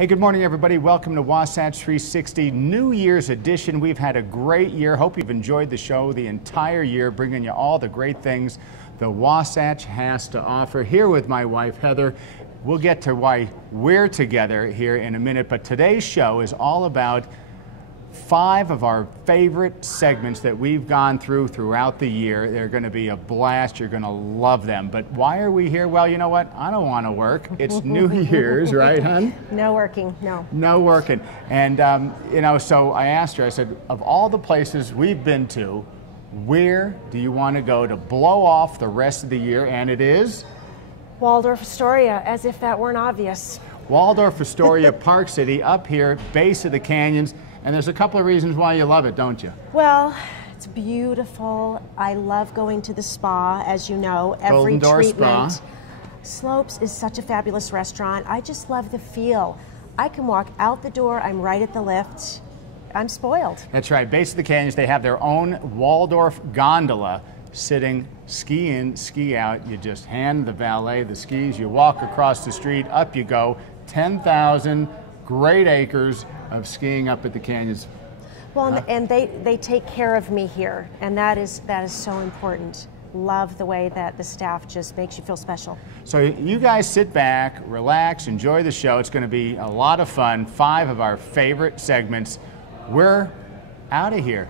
Hey, good morning, everybody. Welcome to Wasatch 360 New Year's edition. We've had a great year. Hope you've enjoyed the show the entire year, bringing you all the great things the Wasatch has to offer. Here with my wife, Heather. We'll get to why we're together here in a minute, but today's show is all about 5 of our favorite segments that we've gone throughout the year. They're going to be a blast. You're going to love them. But why are we here? Well, you know what? I don't want to work. It's New Year's, right, hon? No working, no. No working. And, you know, so I asked her, I said, of all the places we've been to, where do you want to go to blow off the rest of the year? And it is? Waldorf Astoria, as if that weren't obvious. Waldorf Astoria, Park City, up here, base of the canyons. And there's a couple of reasons why you love it, don't you? Well, it's beautiful. I love going to the spa, as you know, every Golden Door treatment. Spa. Slopes is such a fabulous restaurant. I just love the feel. I can walk out the door, I'm right at the lift. I'm spoiled. That's right. Base of the canyons, they have their own Waldorf gondola sitting ski in, ski out. You just hand the valet the skis, you walk across the street, up you go. 10,000 great acres of skiing up at the canyons. Well, and they take care of me here, and that is so important. Love the way that the staff just makes you feel special. So you guys sit back, relax, enjoy the show. It's going to be a lot of fun. 5 of our favorite segments. We're out of here.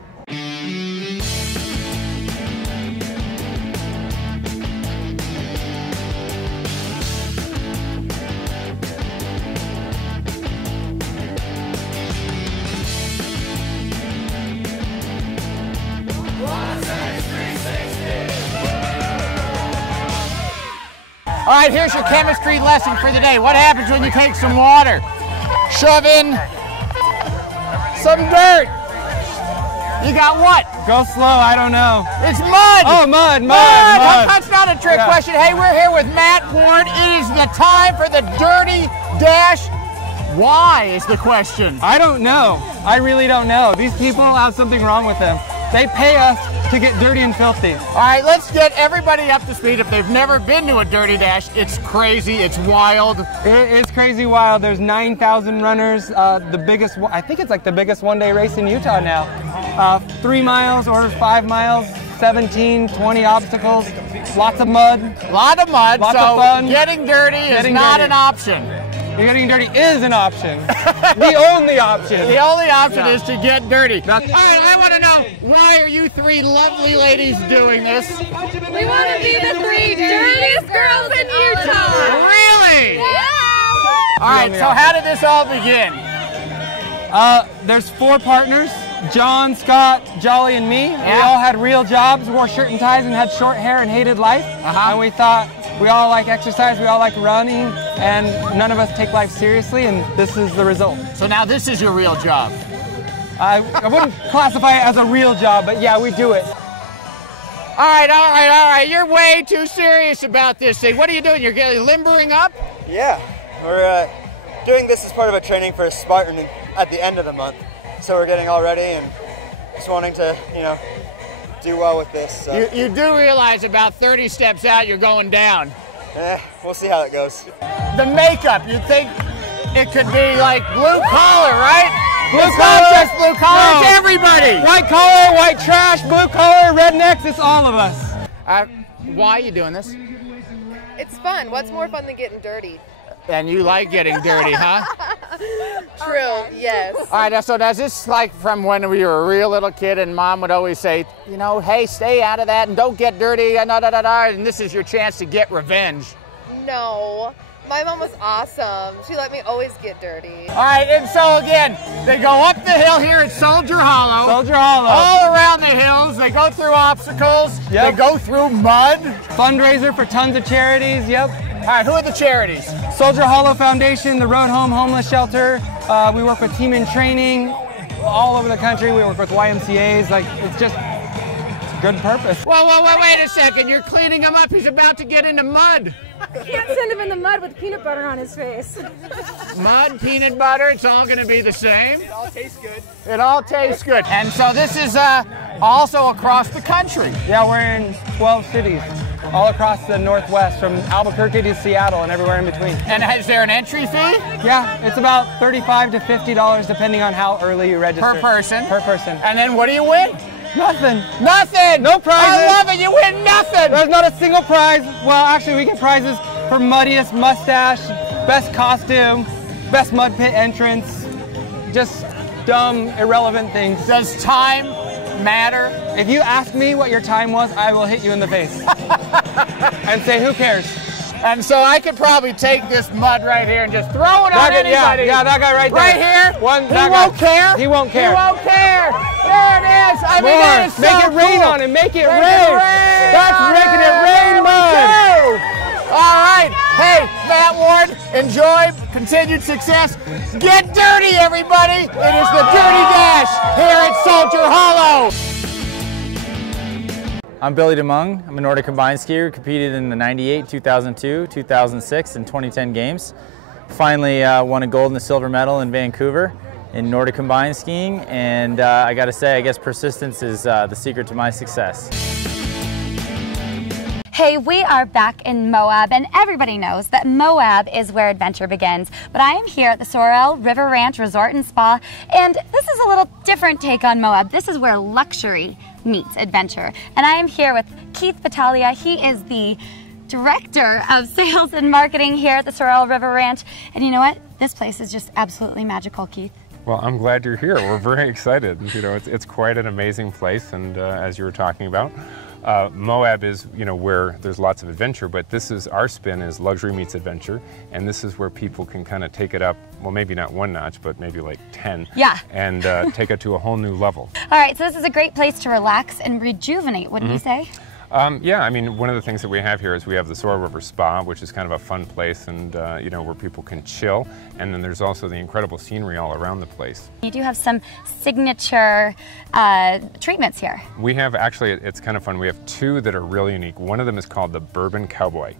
All right, here's your chemistry lesson for the day. What happens when you take some water? Shove in some dirt. You got what? Go slow, I don't know. It's mud. Oh, mud. That's not a trick question. Hey, we're here with Matt Warren. It is the time for the Dirty Dash. Why is the question? I don't know. I really don't know. These people have something wrong with them. They pay us to get dirty and filthy. All right, let's get everybody up to speed. If they've never been to a Dirty Dash, it's crazy, it's wild. It's crazy wild. There's 9,000 runners. The biggest, I think it's like the biggest one-day race in Utah now. 3 miles or 5 miles, 17, 20 obstacles, lots of mud. Lot of mud, lots so of fun. Getting dirty is not an option. Getting dirty is an option. The only option. The only option is to get dirty. All right, I want to know, why are you 3 lovely ladies doing this? We want to be the 3 dirtiest girls in Utah. Really? Yeah. All right, so how did this all begin? There's 4 partners, John, Scott, Jolly, and me. Yeah. We all had real jobs, wore shirt and ties, and had short hair and hated life. And we thought, we all like exercise, we all like running, and none of us take life seriously, and this is the result. So now this is your real job. I wouldn't classify it as a real job, but yeah, we do it. All right. You're way too serious about this thing. What are you doing? You're getting limbering up? Yeah, we're doing this as part of a training for Spartan at the end of the month. So we're getting all ready and just wanting to, you know, do well with this. So. You do realize about 30 steps out you're going down. We'll see how it goes. The makeup, you think it could be like blue collar, right? Blue it's collar, not just blue collar, no. It's everybody. White collar, white trash, blue collar, rednecks, it's all of us. Why are you doing this? It's fun. What's more fun than getting dirty? And you like getting dirty, huh? True, yes. All right, so is this like from when we were a real little kid and Mom would always say, you know, hey, stay out of that and don't get dirty, and this is your chance to get revenge? No. My mom was awesome. She let me always get dirty. All right, and so again, they go up the hill here at Soldier Hollow. Soldier Hollow. All around the hills. They go through obstacles. Yep. They go through mud. Fundraiser for tons of charities, yep. All right, who are the charities? Soldier Hollow Foundation, the Road Home Homeless Shelter. We work with Team in Training all over the country. We work with YMCAs. Like, it's just good purpose. Well, wait a second. You're cleaning him up. He's about to get into mud. You can't send him in the mud with peanut butter on his face. Mud, peanut butter, it's all going to be the same. It all tastes good. It all tastes good. And so this is also across the country. Yeah, we're in 12 cities. all across the Northwest, from Albuquerque to Seattle and everywhere in between. And is there an entry fee? Yeah, it's about $35 to $50 depending on how early you register. Per person? Per person. And then what do you win? Nothing. Nothing! No prizes. I love it, you win nothing! There's not a single prize. Well, actually, we get prizes for muddiest mustache, best costume, best mud pit entrance, just dumb, irrelevant things. Does time matter? If you ask me what your time was, I will hit you in the face and say, who cares? And so I could probably take this mud right here and just throw it on anybody. Yeah, that guy right there. Right here? He won't care? He won't care. He won't care. There it is. I mean, that is so Make it rain on him. Make it rain. That's making it rain mud. All right. Hey, Matt Ward, enjoy. Continued success. Get dirty, everybody. It is the Dirty Dash here at Soldier Hollow. I'm Billy DeMung. I'm a Nordic combined skier, competed in the 98, 2002, 2006, and 2010 games. Finally won a gold and a silver medal in Vancouver in Nordic combined skiing, and I gotta say, I guess persistence is the secret to my success. Hey, we are back in Moab, and everybody knows that Moab is where adventure begins. But I am here at the Sorel River Ranch Resort and Spa, and this is a little different take on Moab. This is where luxury meets adventure. And I am here with Keith Battaglia. He is the Director of Sales and Marketing here at the Sorel River Ranch. And you know what? This place is just absolutely magical, Keith. Well, I'm glad you're here. We're very excited. You know, it's quite an amazing place, and as you were talking about, Moab is, you know, where there's lots of adventure, but this is, our spin is luxury meets adventure, and this is where people can kind of take it up, well, maybe not one notch, but maybe like 10. Yeah. And take it to a whole new level. All right, so this is a great place to relax and rejuvenate, wouldn't you say? Yeah, I mean, one of the things that we have here is we have the Sorel River Spa, which is kind of a fun place and, you know, where people can chill. And then there's also the incredible scenery all around the place. You do have some signature treatments here. We have, actually, it's kind of fun. We have two that are really unique. One of them is called the Bourbon Cowboy.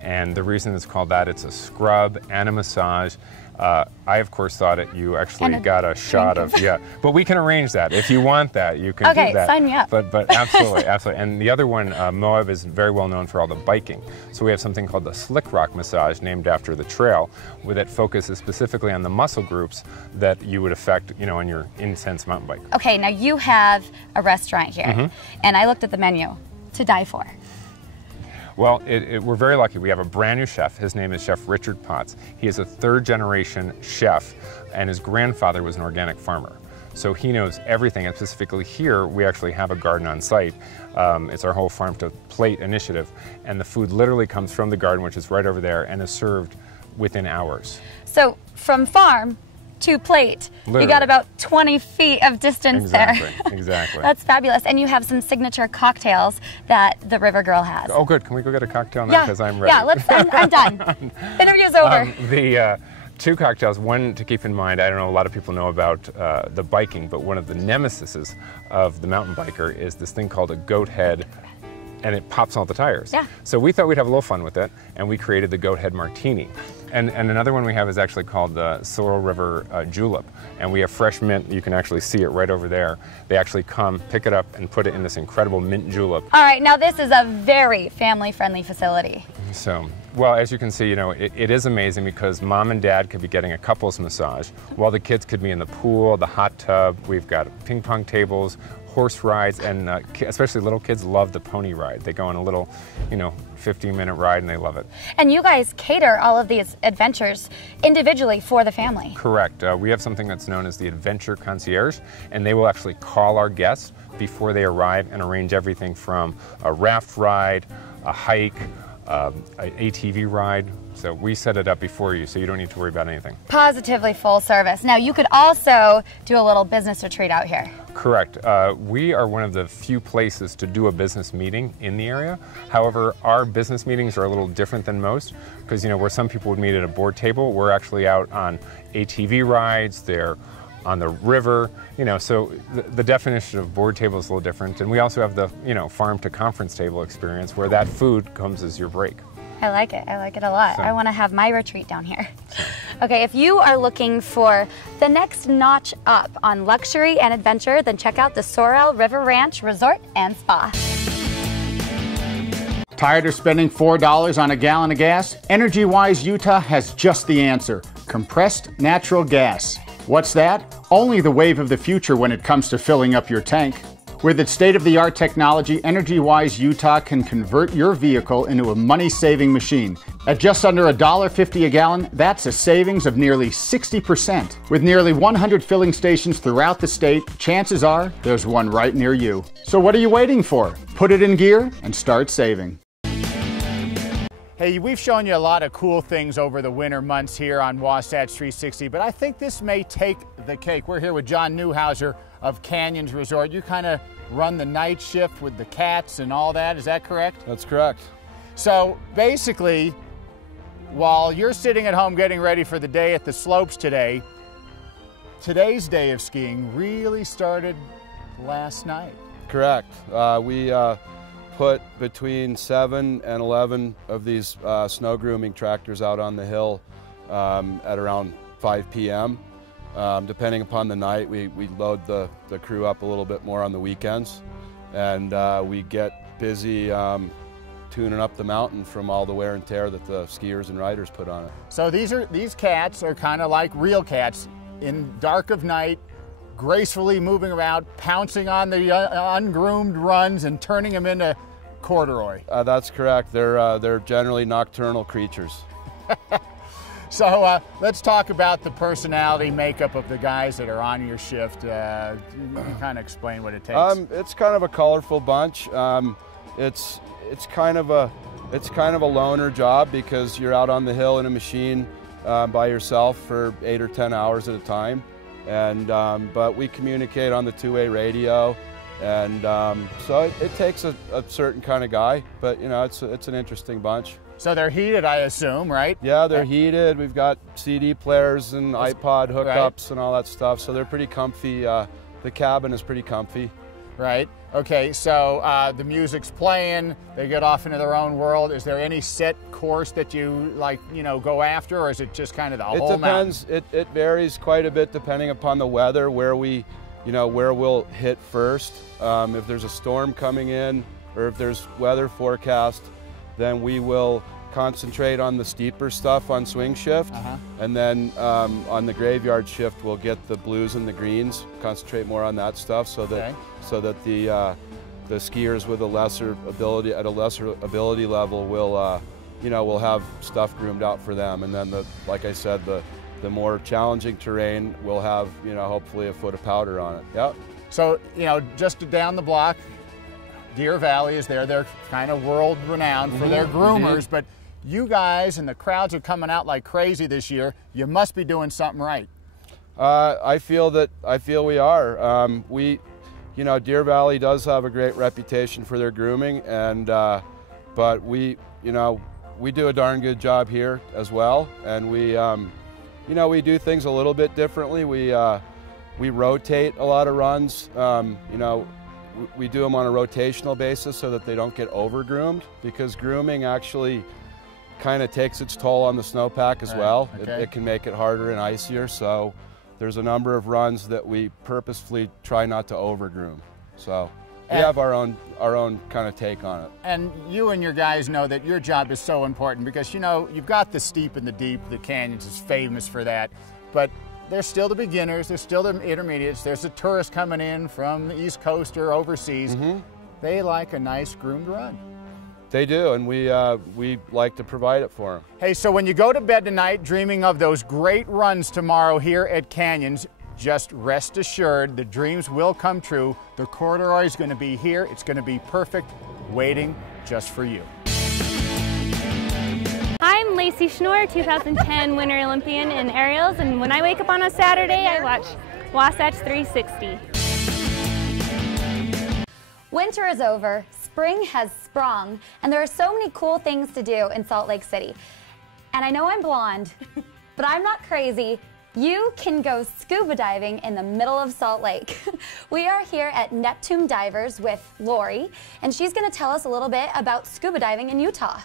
And the reason it's called that, it's a scrub and a massage. I, of course, thought you actually got a shot of, yeah. But we can arrange that. If you want that, you can do that. Okay, sign me up. But absolutely, absolutely. And the other one, Moab is very well known for all the biking. So we have something called the Slick Rock Massage, named after the trail, that focuses specifically on the muscle groups that you would affect, you know, on your intense mountain bike. Okay, now you have a restaurant here, and I looked at the menu. To die for. Well, we're very lucky. We have a brand new chef. His name is Chef Richard Potts. He is a third-generation chef, and his grandfather was an organic farmer. So he knows everything, and specifically here, we actually have a garden on site. It's our whole farm to plate initiative, and the food literally comes from the garden, which is right over there, and is served within hours. So from farm to plate, literally. You got about 20 feet of distance there. Exactly. That's fabulous. And you have some signature cocktails that the River Girl has. Oh, good. Can we go get a cocktail now? Because I'm ready. Yeah, I'm done. Interview's over. The two cocktails, one to keep in mind, I don't know, a lot of people know about the biking, but one of the nemesises of the mountain biker is this thing called a goat head, and it pops all the tires. Yeah. So we thought we'd have a little fun with it, and we created the goat head martini. And another one we have is actually called the Sorel River Julep, and we have fresh mint. You can actually see it right over there. They actually come, pick it up, and put it in this incredible mint julep. All right, now this is a very family-friendly facility. So, well, as you can see, you know, it is amazing because mom and dad could be getting a couples massage while the kids could be in the pool, the hot tub. We've got ping pong tables, horse rides, and especially little kids love the pony ride. They go on a little, you know, 15-minute ride and they love it. And you guys cater all of these adventures individually for the family. Correct. We have something that's known as the Adventure Concierge, and they will actually call our guests before they arrive and arrange everything from a raft ride, a hike, an ATV ride. So we set it up before you, so you don't need to worry about anything. Positively full service. Now you could also do a little business retreat out here. Correct. We are one of the few places to do a business meeting in the area. However, our business meetings are a little different than most because, you know, where some people would meet at a board table, we're actually out on ATV rides, they're on the river, you know, so the definition of board table is a little different. And we also have the, you know, farm to conference table experience where that food comes as your break. I like it. I like it a lot. So, I want to have my retreat down here. Okay, if you are looking for the next notch up on luxury and adventure, then check out the Sorel River Ranch Resort and Spa. Tired of spending $4 on a gallon of gas? EnergyWise Utah has just the answer: compressed natural gas. What's that? Only the wave of the future when it comes to filling up your tank. With its state-of-the-art technology, EnergyWise Utah can convert your vehicle into a money-saving machine. At just under $1.50 a gallon, that's a savings of nearly 60%. With nearly 100 filling stations throughout the state, chances are there's one right near you. So what are you waiting for? Put it in gear and start saving. Hey, we've shown you a lot of cool things over the winter months here on Wasatch 360, but I think this may take the cake. We're here with John Newhouser of Canyons Resort. You kind of run the night shift with the cats and all that, is that correct? That's correct. So basically, while you're sitting at home getting ready for the day at the slopes today, today's day of skiing really started last night. Correct. We put between 7 and 11 of these snow grooming tractors out on the hill at around 5 p.m. Depending upon the night, we load the crew up a little bit more on the weekends, and we get busy tuning up the mountain from all the wear and tear that the skiers and riders put on it. So these cats are kind of like real cats in dark of night, gracefully moving around, pouncing on the ungroomed runs and turning them into corduroy. That's correct. They're generally nocturnal creatures. So let's talk about the personality makeup of the guys that are on your shift. Kind of explain what it takes. It's kind of a colorful bunch. It's kind of a loner job because you're out on the hill in a machine by yourself for 8 or 10 hours at a time. And but we communicate on the two-way radio, and so it takes a certain kind of guy, but you know, it's an interesting bunch. So they're heated, I assume, right? Yeah, they're heated. We've got CD players and iPod hookups and all that stuff, so they're pretty comfy. The cabin is pretty comfy. Right. Okay, so the music's playing, they get off into their own world. Is there any set course that you go after, or is it just kind of the whole mountain? It depends. It varies quite a bit depending upon the weather, where we'll hit first. If there's a storm coming in, or if there's weather forecast, then we will concentrate on the steeper stuff on swing shift, and then on the graveyard shift we'll get the blues and the greens, concentrate more on that stuff, so that the skiers with a lesser ability level will have stuff groomed out for them, and then like I said, the more challenging terrain will have hopefully a foot of powder on it. Yep. So just down the block, Deer Valley is there. They're kind of world renowned for their groomers, but you guys and the crowds are coming out like crazy this year. You must be doing something right. I feel we are. Deer Valley does have a great reputation for their grooming, and but we do a darn good job here as well, and we do things a little bit differently. We rotate a lot of runs. We do them on a rotational basis so that they don't get over-groomed, because grooming actually kind of takes its toll on the snowpack as well. Okay. It can make it harder and icier, so there's a number of runs that we purposefully try not to over-groom. So we have our own kind of take on it. And you and your guys know that your job is so important, because you've got the steep and the deep. The Canyons is famous for that, but there's still the beginners, there's still the intermediates, there's the tourists coming in from the East Coast or overseas. They like a nice groomed run. They do, and we like to provide it for them. Hey, so when you go to bed tonight dreaming of those great runs tomorrow here at Canyons, just rest assured the dreams will come true. The corduroy is going to be here. It's going to be perfect, waiting just for you. I'm Lacey Schnorr, 2010 Winter Olympian in aerials, and when I wake up on a Saturday, I watch Wasatch 360. Winter is over, spring has sprung, and there are so many cool things to do in Salt Lake City. And I know I'm blonde, but I'm not crazy. You can go scuba diving in the middle of Salt Lake. We are here at Neptune Divers with Lori, and she's going to tell us a little bit about scuba diving in Utah.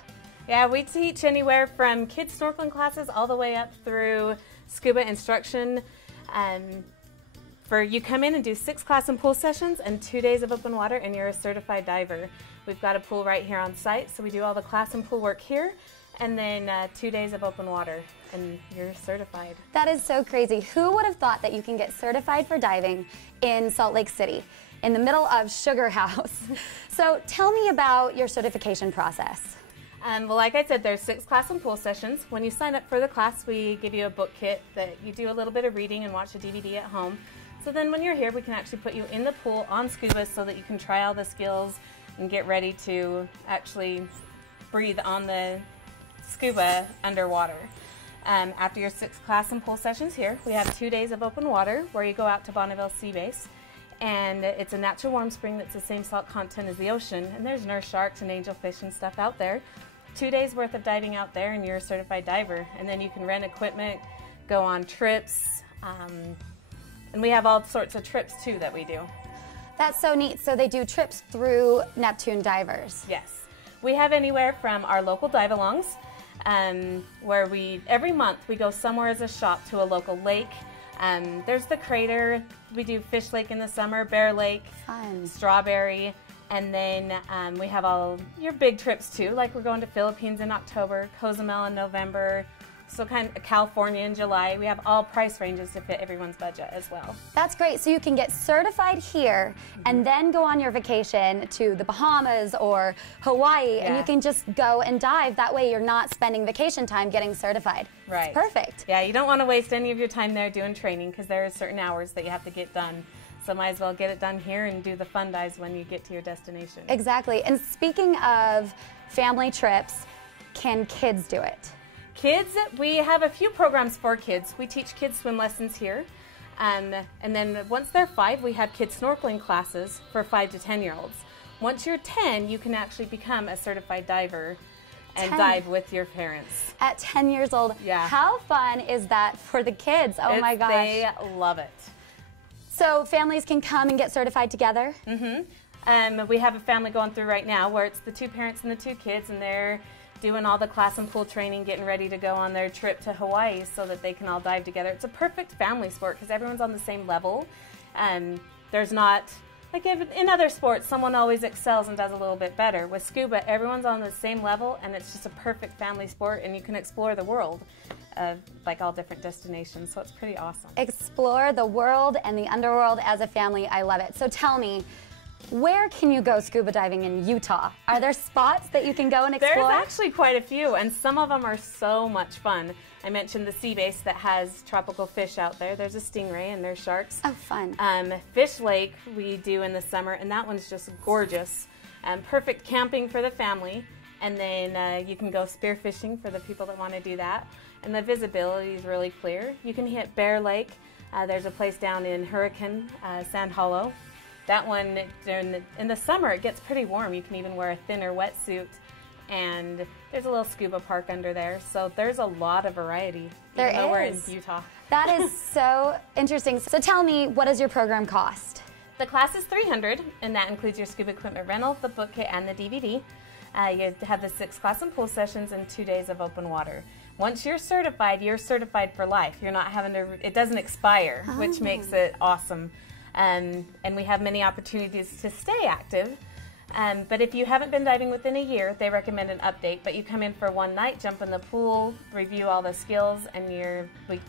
Yeah, we teach anywhere from kids snorkeling classes all the way up through scuba instruction. You come in and do 6 class and pool sessions and 2 days of open water, and you're a certified diver. We've got a pool right here on site, so we do all the class and pool work here, and then 2 days of open water, and you're certified. That is so crazy. Who would have thought that you can get certified for diving in Salt Lake City, in the middle of Sugar House? So tell me about your certification process. Well, like I said, there's 6 class and pool sessions. When you sign up for the class, we give you a book kit that you do a little bit of reading and watch a DVD at home. So then when you're here, we can actually put you in the pool on scuba so that you can try all the skills and get ready to actually breathe on the scuba underwater. After your 6 class and pool sessions here, we have 2 days of open water where you go out to Bonneville Sea Base. And it's a natural warm spring that's the same salt content as the ocean. And there's nurse sharks and angelfish and stuff out there. 2 days worth of diving out there and you're a certified diver. And then you can rent equipment, go on trips, and we have all sorts of trips too that we do. That's so neat. So they do trips through Neptune Divers. Yes. We have anywhere from our local dive-alongs, where every month we go somewhere as a shop to a local lake. There's the Crater, we do Fish Lake in the summer, Bear Lake, Fun. Strawberry, and then we have all your big trips too, like we're going to Philippines in October, Cozumel in November, so kind of California in July. We have all price ranges to fit everyone's budget as well. That's great. So you can get certified here and then go on your vacation to the Bahamas or Hawaii, and you can just go and dive. That way you're not spending vacation time getting certified. Right. It's perfect. Yeah, you don't want to waste any of your time there doing training because there are certain hours that you have to get done. So might as well get it done here and do the fun dives when you get to your destination. Exactly. And speaking of family trips, can kids do it? Kids, we have a few programs for kids. We teach kids swim lessons here. And then once they're 5, we have kids snorkeling classes for 5 to 10-year-olds. Once you're 10, you can actually become a certified diver and dive with your parents. At 10 years old. Yeah. How fun is that for the kids? Oh my gosh. They love it. So families can come and get certified together? Mm-hmm. We have a family going through right now where it's the 2 parents and the 2 kids, and they're doing all the class and pool training, getting ready to go on their trip to Hawaii so that they can all dive together. It's a perfect family sport because everyone's on the same level. There's not, like in other sports, someone always excels and does a little bit better. With scuba, everyone's on the same level, and it's just a perfect family sport, and you can explore the world, like all different destinations, so it's pretty awesome. Explore the world and the underworld as a family. I love it. So tell me, where can you go scuba diving in Utah? Are there spots that you can go and explore? There's actually quite a few, and some of them are so much fun. I mentioned the sea base that has tropical fish out there. There's a stingray and there's sharks. Oh, fun. Fish Lake we do in the summer, and that one's just gorgeous. Perfect camping for the family. And then you can go spearfishing for the people that want to do that. And the visibility is really clear. You can hit Bear Lake. There's a place down in Hurricane, Sand Hollow. That one, in the summer, it gets pretty warm. You can even wear a thinner wetsuit. And there's a little scuba park under there. So there's a lot of variety. There is. Even though we're in Utah. That is so interesting. So tell me, what does your program cost? The class is $300, and that includes your scuba equipment rental, the book kit, and the DVD. You have the 6 class and pool sessions and 2 days of open water. Once you're certified for life. You're not having to, it doesn't expire, which makes it awesome. And we have many opportunities to stay active. But if you haven't been diving within a year, they recommend an update. But you come in for one night, jump in the pool, review all the skills, and we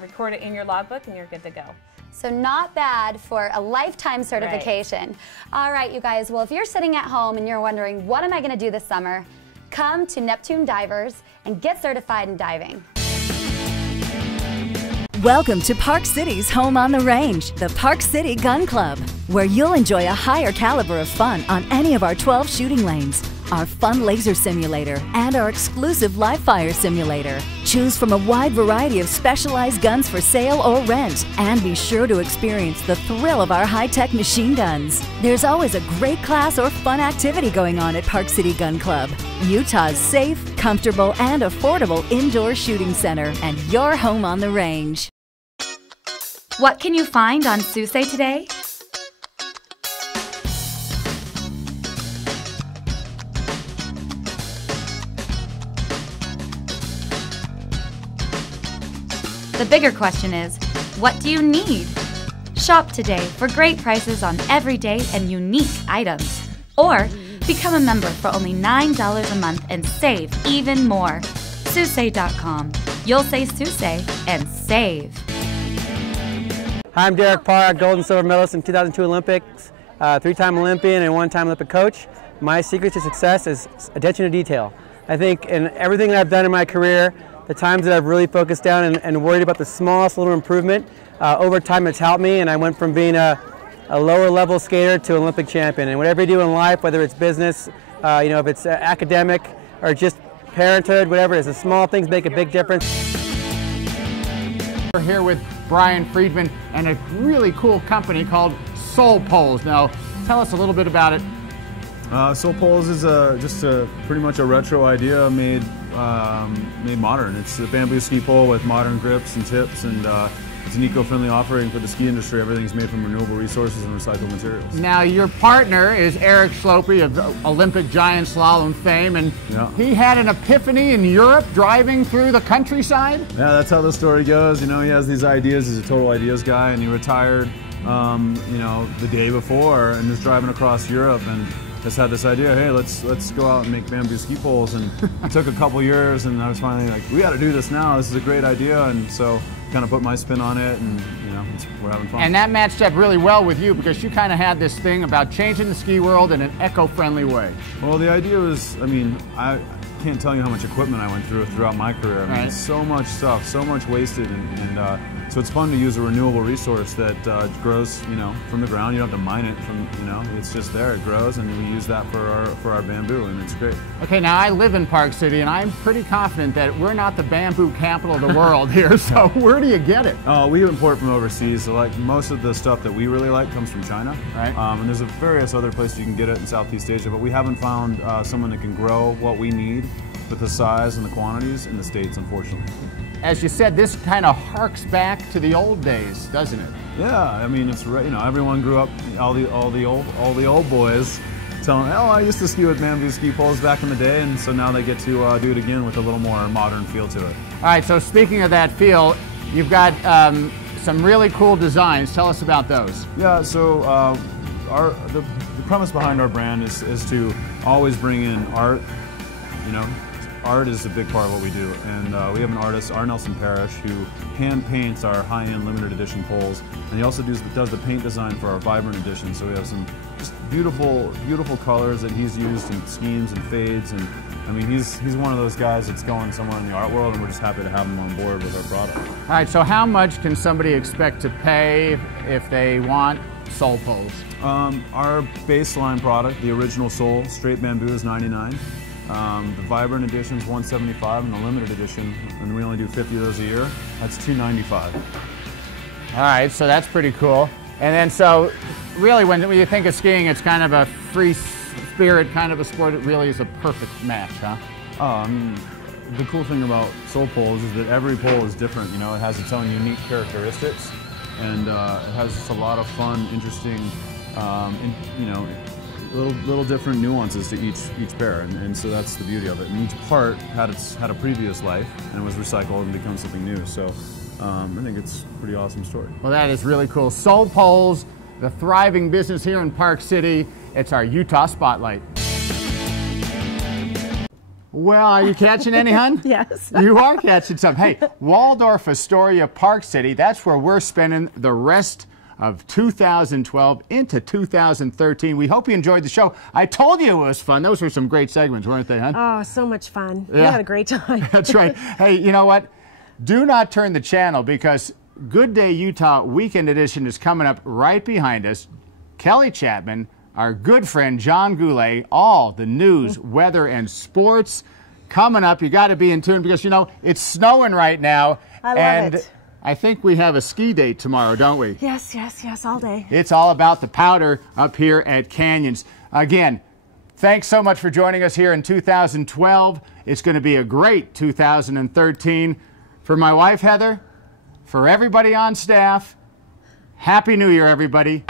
record it in your logbook, and you're good to go. So not bad for a lifetime certification. Right. All right, you guys. Well, if you're sitting at home and you're wondering, what am I going to do this summer? Come to Neptune Divers and get certified in diving. Welcome to Park City's home on the range, the Park City Gun Club, where you'll enjoy a higher caliber of fun on any of our 12 shooting lanes, our fun laser simulator, and our exclusive live fire simulator. Choose from a wide variety of specialized guns for sale or rent, and be sure to experience the thrill of our high-tech machine guns. There's always a great class or fun activity going on at Park City Gun Club, Utah's safe, comfortable, and affordable indoor shooting center, and your home on the range. What can you find on Susay today? The bigger question is, what do you need? Shop today for great prices on everyday and unique items. Or become a member for only $9 a month and save even more. Susay.com. You'll say Susay and save. Hi, I'm Derek Parr, gold and silver medalist in 2002 Olympics, three-time Olympian and one-time Olympic coach. My secret to success is attention to detail. I think in everything that I've done in my career, the times that I've really focused down and worried about the smallest little improvement, over time it's helped me, and I went from being a lower level skater to Olympic champion. And whatever you do in life, whether it's business, if it's academic or just parenthood, whatever it is, the small things make a big difference. We're here with Brian Friedman and a really cool company called Soul Poles. Now, tell us a little bit about it. Soul Poles is pretty much a retro idea made modern. It's a bamboo ski pole with modern grips and tips, and it's an eco-friendly offering for the ski industry. Everything's made from renewable resources and recycled materials. Now, your partner is Eric Schlopey of Olympic giant slalom fame, and he had an epiphany in Europe driving through the countryside? Yeah, that's how the story goes. You know, he has these ideas. He's a total ideas guy, and he retired, the day before, and was driving across Europe, and just had this idea, hey, let's go out and make bamboo ski poles. And it took a couple years, and I was finally like, we got to do this now. This is a great idea. And so kind of put my spin on it, and we're having fun. And that matched up really well with you, because you kind of had this thing about changing the ski world in an eco-friendly way. Well, the idea was, I can't tell you how much equipment I went through throughout my career. I mean, so much stuff, so much wasted, and so it's fun to use a renewable resource that grows, from the ground. You don't have to mine it from, it's just there. It grows, and we use that for our bamboo, and it's great. Okay, now I live in Park City, and I'm pretty confident that we're not the bamboo capital of the world here. So where do you get it? We import from overseas. So like most of the stuff that we really like comes from China, right? And there's various other places you can get it in Southeast Asia, but we haven't found someone that can grow what we need with the size and the quantities in the States, unfortunately. As you said, this kind of harks back to the old days, doesn't it? Yeah, I mean, it's everyone grew up, all the old boys telling, oh, I used to ski with bamboo ski poles back in the day, and so now they get to do it again with a little more modern feel to it. All right, so speaking of that feel, you've got some really cool designs. Tell us about those. Yeah, so the premise behind our brand is to always bring in art. Art is a big part of what we do, and we have an artist, R. Nelson Parrish, who hand paints our high-end limited edition poles, and he also does the paint design for our vibrant edition. So we have some just beautiful colors that he's used in schemes and fades, and I mean he's one of those guys that's going somewhere in the art world, and we're just happy to have him on board with our product. All right, so how much can somebody expect to pay if they want Soul Poles? Our baseline product, the original Soul straight bamboo, is $99. The Vibrant Edition is $175, and the Limited Edition, and we only do 50 of those a year, that's $295. All right, so that's pretty cool. And then, so really, when you think of skiing, it's kind of a free spirit kind of a sport. It really is a perfect match, huh? The cool thing about Soul Poles is that every pole is different. It has its own unique characteristics, and it has just a lot of fun, interesting, little different nuances to each pair, and so that's the beauty of it. And each part had a previous life and was recycled and become something new. So I think it's a pretty awesome story. Well, that is really cool. Soul Poles, the thriving business here in Park City. It's our Utah Spotlight. Well, are you catching any, hun? Yes. You are catching some. Hey, Waldorf Astoria, Park City, that's where we're spending the rest of 2012 into 2013. We hope you enjoyed the show. I told you it was fun. Those were some great segments, weren't they, hon? Oh, so much fun. Yeah. We had a great time. That's right. Hey, you know what? Do not turn the channel, because Good Day Utah Weekend Edition is coming up right behind us. Kelly Chapman, our good friend John Goulet, all the news, weather, and sports coming up. You got to be in tune, because, it's snowing right now. I love it. I think we have a ski date tomorrow, don't we? Yes, all day. It's all about the powder up here at Canyons. Again, thanks so much for joining us here in 2012. It's going to be a great 2013. For my wife, Heather, for everybody on staff, Happy New Year, everybody.